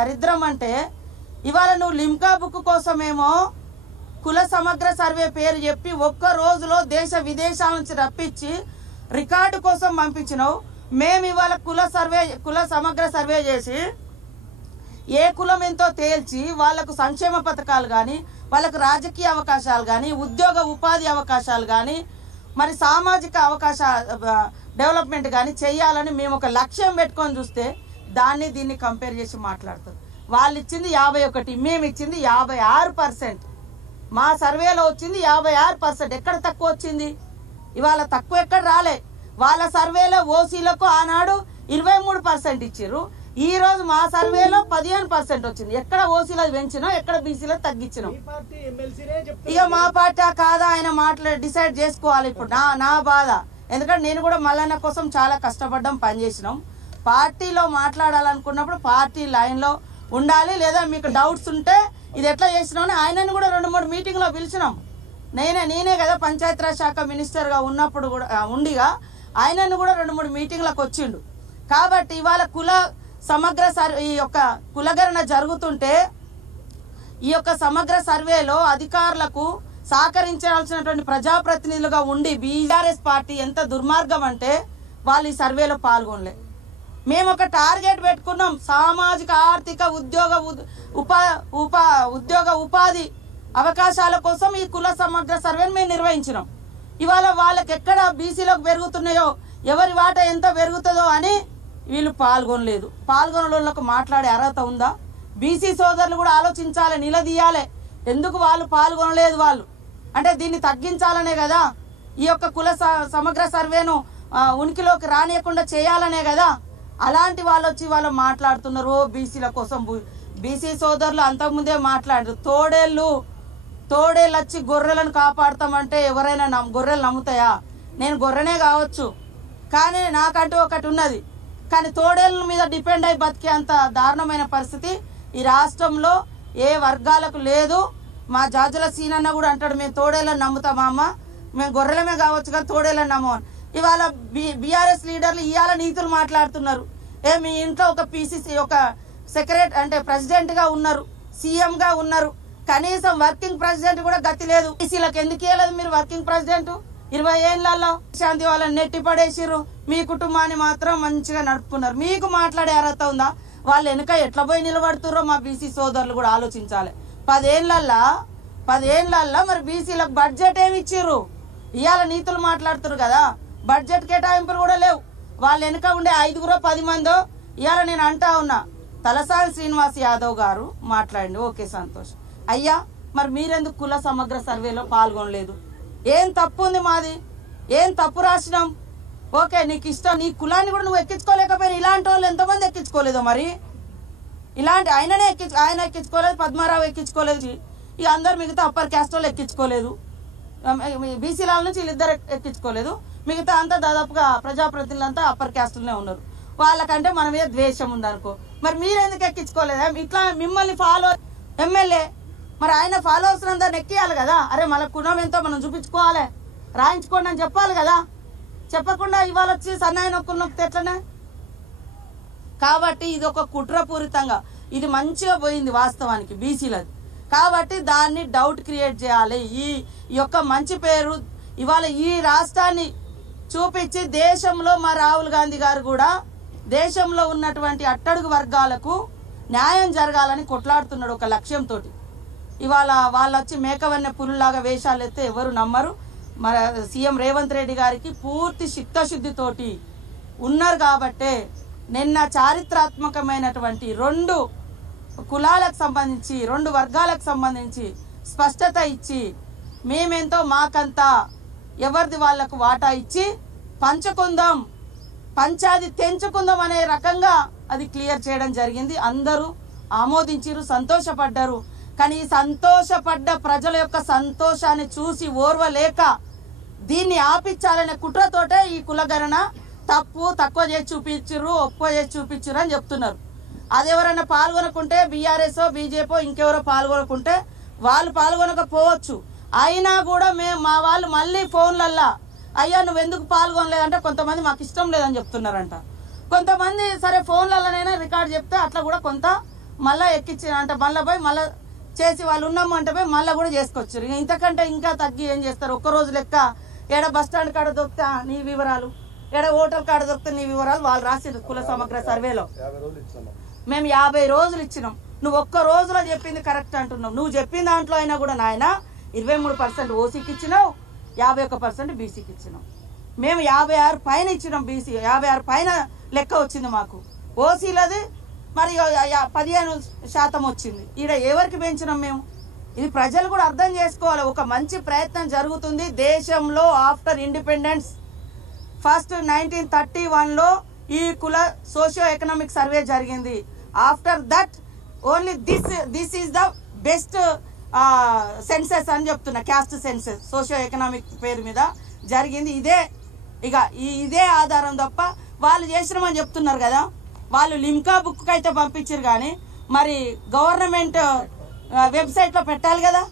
దరిద్రం అంటే ఇవాళ నువ్వు లిమ్కా బుక్ కోసమేమో కుల సమగ్ర సర్వే పేరు చెప్పి ఒక్క రోజులో దేశ విదేశాల నుంచి రప్పించి రికార్డు కోసం పంపించినావు. మేము ఇవాళ కుల సమగ్ర సర్వే చేసి ఏ కులం ఎంతో తేల్చి వాళ్లకు సంక్షేమ పథకాలు కానీ, వాళ్ళకు రాజకీయ అవకాశాలు కానీ, ఉద్యోగ ఉపాధి అవకాశాలు కానీ, మరి సామాజిక అవకాశ డెవలప్మెంట్ కానీ చేయాలని మేము ఒక లక్ష్యం పెట్టుకొని చూస్తే దీన్ని కంపేర్ చేసి మాట్లాడుతారు. వాళ్ళు ఇచ్చింది 51, మేము ఇచ్చింది 56%. మా సర్వేలో వచ్చింది 56%. ఎక్కడ తక్కువ వచ్చింది? ఇవాళ తక్కువ ఎక్కడ రాలే. వాళ్ళ సర్వేలో ఓసీలకు ఆనాడు 23% ఇచ్చారు. ఈ రోజు మా సర్వేలో 15% వచ్చింది. ఎక్కడ ఓసీలో పెంచినా, ఎక్కడ బీసీలో తగ్గించినాం. ఇక మా పార్టీ కాదా ఆయన డిసైడ్ చేసుకోవాలి. ఇప్పుడు నా బాధ, ఎందుకంటే నేను కూడా మల్లన్న కోసం చాలా కష్టపడ్డాం, పనిచేసినాం. పార్టీలో మాట్లాడాలనుకున్నప్పుడు పార్టీ లైన్లో ఉండాలి. లేదా మీకు డౌట్స్ ఉంటే ఇది ఎట్లా చేసినామని ఆయనను కూడా 2-3 మీటింగ్లో పిలిచినాం. నేనే కదా పంచాయతీరాజ్ శాఖ మినిస్టర్గా ఉన్నప్పుడు కూడా ఉండిగా ఆయనను కూడా 2-3 మీటింగ్లకు వచ్చిండు. కాబట్టి ఇవాళ కుల సమగ్ర ఈ యొక్క కులగణన జరుగుతుంటే ఈ యొక్క సమగ్ర సర్వేలో అధికారులకు సహకరించాల్సినటువంటి ప్రజాప్రతినిధులుగా ఉండి బీఆర్ఎస్ పార్టీ ఎంత దుర్మార్గం అంటే వాళ్ళు ఈ సర్వేలో పాల్గొనలే. మేము ఒక టార్గెట్ పెట్టుకున్నాం, సామాజిక ఆర్థిక ఉద్యోగ ఉపాధి అవకాశాల కోసం ఈ కుల సమగ్ర సర్వేను మేము నిర్వహించినాం. ఇవాళ వాళ్ళకి ఎక్కడ బీసీలోకి పెరుగుతున్నాయో, ఎవరి వాటా ఎంత పెరుగుతుందో అని వీళ్ళు పాల్గొనలేదు. పాల్గొనలకు మాట్లాడే అర్హత ఉందా? బీసీ సోదరులు కూడా ఆలోచించాలి, నిలదీయాలి. ఎందుకు వాళ్ళు పాల్గొనలేదు? వాళ్ళు అంటే దీన్ని తగ్గించాలనే కదా, ఈ యొక్క కుల సమగ్ర సర్వేను ఉనికిలోకి రానియకుండా చేయాలనే కదా. అలాంటి వాళ్ళు వచ్చి వాళ్ళు మాట్లాడుతున్నారు బీసీల కోసం. బీసీ సోదరులు అంతకుముందే మాట్లాడారు. తోడేళ్ళు వచ్చి గొర్రెలను కాపాడుతామంటే ఎవరైనా గొర్రెలు నమ్ముతాయా? నేను గొర్రెనే కావచ్చు, కానీ నాకంటూ ఒకటి ఉన్నది. కానీ తోడేళ్ళ మీద డిపెండ్ అయి బతికే అంత దారుణమైన పరిస్థితి ఈ రాష్ట్రంలో ఏ వర్గాలకు లేదు. మా జాజుల సీనన్న కూడా అంటాడు, మేము తోడేళ్ళని నమ్ముతామా అమ్మ, మేము గొర్రెలమే కావచ్చు కానీ తోడేళ్ళని నమ్మని. ఇవాళ బీఆర్ఎస్ లీడర్లు ఇవాళ నీతులు మాట్లాడుతున్నారు. మీ ఇంట్లో ఒక పీసీసీ ఒక సెక్రటరీ అంటే ప్రెసిడెంట్గా ఉన్నారు, సీఎంగా ఉన్నారు, కనీసం వర్కింగ్ ప్రెసిడెంట్ కూడా గతి లేదు. బీసీలకు ఎందుకు ఇవ్వలేదు మీరు వర్కింగ్ ప్రెసిడెంట్? 20 ఏళ్లలో శాంతి వాళ్ళని నెట్టి పడేసిర్రు, మీ కుటుంబాన్ని మాత్రం మంచిగా నడుపుకున్నారు. మీకు మాట్లాడే అర్హత ఉందా? వాళ్ళు వెనుక ఎట్లా పోయి నిలబడుతుర్రో మా బీసీ సోదరులు కూడా ఆలోచించాలి. 10 ఏళ్లల్లో మరి బీసీలకు బడ్జెట్ ఏమి ఇచ్చిర్రు? ఇవాళ నీతులు మాట్లాడుతున్నారు కదా, బడ్జెట్ కేటాయింపులు కూడా లేవు. వాళ్ళ వెనుక ఉండే 5-10 మందో ఇవాళ నేను అంటా ఉన్నా. తలసాని శ్రీనివాస్ యాదవ్ గారు మాట్లాడండి, ఓకే సంతోషం. అయ్యా మరి మీరెందుకు కుల సమగ్ర సర్వేలో పాల్గొనలేదు? ఏం తప్పు ఉంది మాది? ఏం తప్పు రాసినాం? ఓకే, నీకు ఇష్టం, నీ కులాన్ని కూడా నువ్వు ఎక్కించుకోలేకపోయినా ఇలాంటి వాళ్ళు ఎంతమంది ఎక్కించుకోలేదు? మరి ఇలాంటి ఆయన ఎక్కించుకోలేదు, పద్మారావు ఎక్కించుకోలేదు, ఇక అందరు మిగతా అప్పర్ క్యాస్ట్ వాళ్ళు ఎక్కించుకోలేదు, బీసీల నుంచి వీళ్ళిద్దరు ఎక్కించుకోలేదు, మిగతా అంతా దాదాపుగా ప్రజాప్రతినిధులంతా అప్పర్ క్యాస్ట్లోనే ఉన్నారు. వాళ్ళకంటే మన మీద ద్వేషం ఉందనుకో, మరి మీరెందుకు ఎక్కించుకోలేదా? ఇట్లా మిమ్మల్ని ఫాలో ఎమ్మెల్యే, మరి ఆయన ఫాలోవర్స్ అందరిని ఎక్కియాలి కదా. అరే మన కులం ఎంతో మనం చూపించుకోవాలి, రాయించుకోండి అని చెప్పాలి కదా. చెప్పకుండా ఇవాళ వచ్చి సన్నాయి నొక్కులు నొక్కితే ఎట్లనే? కాబట్టి ఇది ఒక కుట్రపూరితంగా ఇది మంచిగా పోయింది వాస్తవానికి బీసీలది. కాబట్టి దాన్ని డౌట్ క్రియేట్ చేయాలి. ఈ యొక్క మంచి పేరు ఇవాళ ఈ రాష్ట్రాన్ని చూపించి దేశంలో మా రాహుల్ గాంధీ గారు కూడా దేశంలో ఉన్నటువంటి అట్టడుగు వర్గాలకు న్యాయం జరగాలని కొట్లాడుతున్నాడు ఒక లక్ష్యంతో. ఇవాళ వాళ్ళు వచ్చి మేకవన్న పులులాగా వేషాలు ఎత్తే ఎవరు నమ్మరు. మన సీఎం రేవంత్ రెడ్డి గారికి పూర్తి చిత్తశుద్ధితోటి ఉన్నారు కాబట్టే నిన్న చారిత్రాత్మకమైనటువంటి 2 కులాలకు సంబంధించి 2 వర్గాలకు సంబంధించి స్పష్టత ఇచ్చి మేమెంతో మాకంతా ఎవరిది వాళ్లకు వాటా ఇచ్చి పంచుకుందాం, పంచాది తెంచుకుందాం అనే రకంగా అది క్లియర్ చేయడం జరిగింది. అందరూ ఆమోదించారు, సంతోషపడ్డారు. కానీ ఈ సంతోషపడ్డ ప్రజల యొక్క సంతోషాన్ని చూసి ఓర్వలేక దీన్ని ఆపించాలనే కుట్రతోటే ఈ కులగణన తక్కువ చేసి చూపించారు, ఒప్పో చేసి చూపించారు అని చెప్తున్నారు. అదెవరైనా పాల్గొనకుంటే బీఆర్ఎస్ బీజేపీ ఇంకెవరో పాల్గొనకుంటే వాళ్ళు పాల్గొనకపోవచ్చు. అయినా కూడా మా వాళ్ళు మళ్ళీ ఫోన్లల్లా అయ్యా నువ్వు ఎందుకు పాల్గొనలేదంటే కొంతమంది మాకు ఇష్టం లేదని చెప్తున్నారంట. కొంతమంది సరే ఫోన్లలోనైనా రికార్డ్ చెప్తే అట్లా కూడా కొంత మళ్ళీ ఎక్కించిన అంటే మళ్ళీ పోయి మళ్ళీ చేసి వాళ్ళు ఉన్నాము అంటే పోయి మళ్ళీ కూడా చేసుకొచ్చారు. ఇంతకంటే ఇంకా తగ్గి ఏం చేస్తారు? ఒక్కరోజు లెక్క ఏడ బస్ స్టాండ్ కాడ దొరికితే నీ వివరాలు, ఏడ హోటల్ కాడ దొరికితే నీ వివరాలు వాళ్ళు రాసిండ్రు కుల సమగ్ర సర్వేలో. మేము 50 రోజులు ఇచ్చినాం. నువ్వు ఒక్క రోజులో చెప్పింది కరెక్ట్ అంటున్నావు. నువ్వు చెప్పిన దాంట్లో అయినా కూడా నాయన 23% ఓసీకి ఇచ్చినావు, 51% బీసీకి ఇచ్చినాం. మేము 56 పైన ఇచ్చినాం. బీసీ 56 పైన లెక్క వచ్చింది మాకు. ఓసీలది మరి 15% వచ్చింది. ఈడ ఎవరికి పెంచినాం మేము? ఇది ప్రజలు కూడా అర్థం చేసుకోవాలి. ఒక మంచి ప్రయత్నం జరుగుతుంది దేశంలో. ఆఫ్టర్ ఇండిపెండెన్స్ ఫస్ట్ 1931లో ఈ కుల సోషియో ఎకనామిక్ సర్వే జరిగింది. After that only this is the best census అని చెప్తున్నా. క్యాస్ట్ సెన్సెస్ సోషియో ఎకనామిక్ పేరు మీద జరిగింది. ఇదే ఆధారం తప్ప వాళ్ళు చేసినామని చెప్తున్నారు కదా. వాళ్ళు లిమ్కా బుక్ అయితే పంపించారు కానీ మరి గవర్నమెంట్ వెబ్సైట్లో పెట్టాలి కదా.